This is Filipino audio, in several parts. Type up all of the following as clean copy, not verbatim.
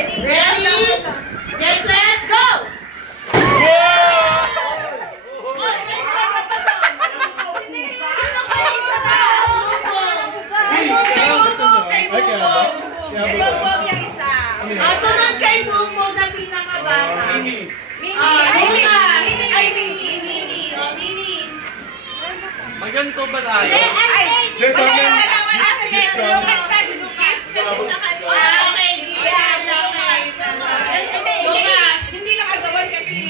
Ready? Get set, go! Sunod kay Bumbog na pinakabata. Mini. Ay, Mini. O, Mini. Maganto ba tayo? Lucas ka, si Lucas. Okay, Lucas, hindi nakagawan kasi.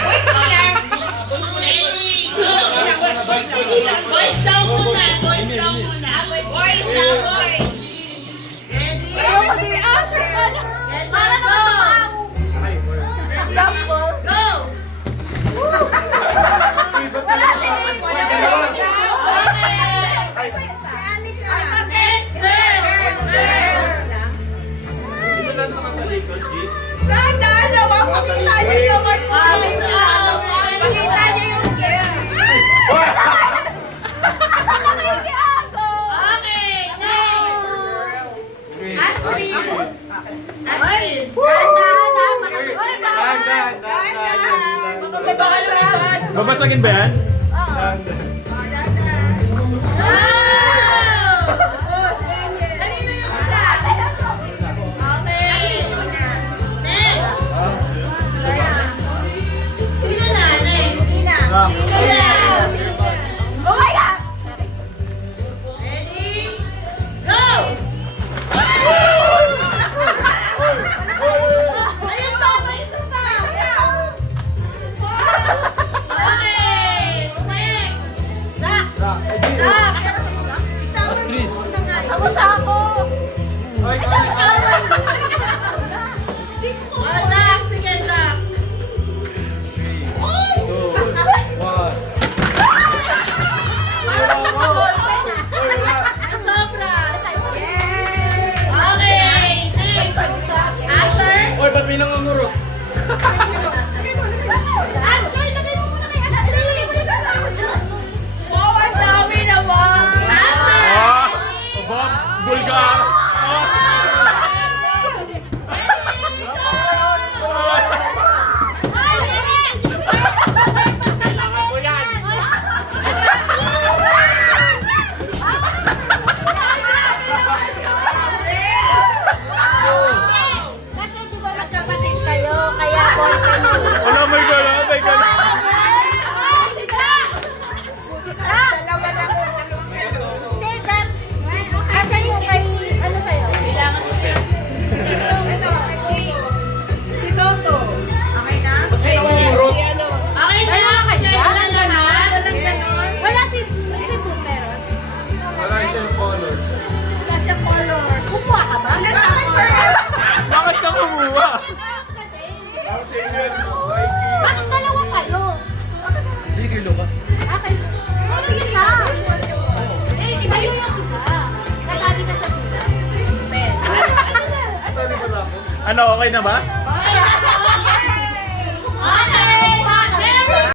Boys mo lang. Boys down muna. Ready? Get set, go! Go! Babasagin ba yan? Bakit dalawa kayo? Hindi kilo ka. Okay. Pero yun na. Iba yung isa. Kasali ka sa sila. Ano, okay na ba?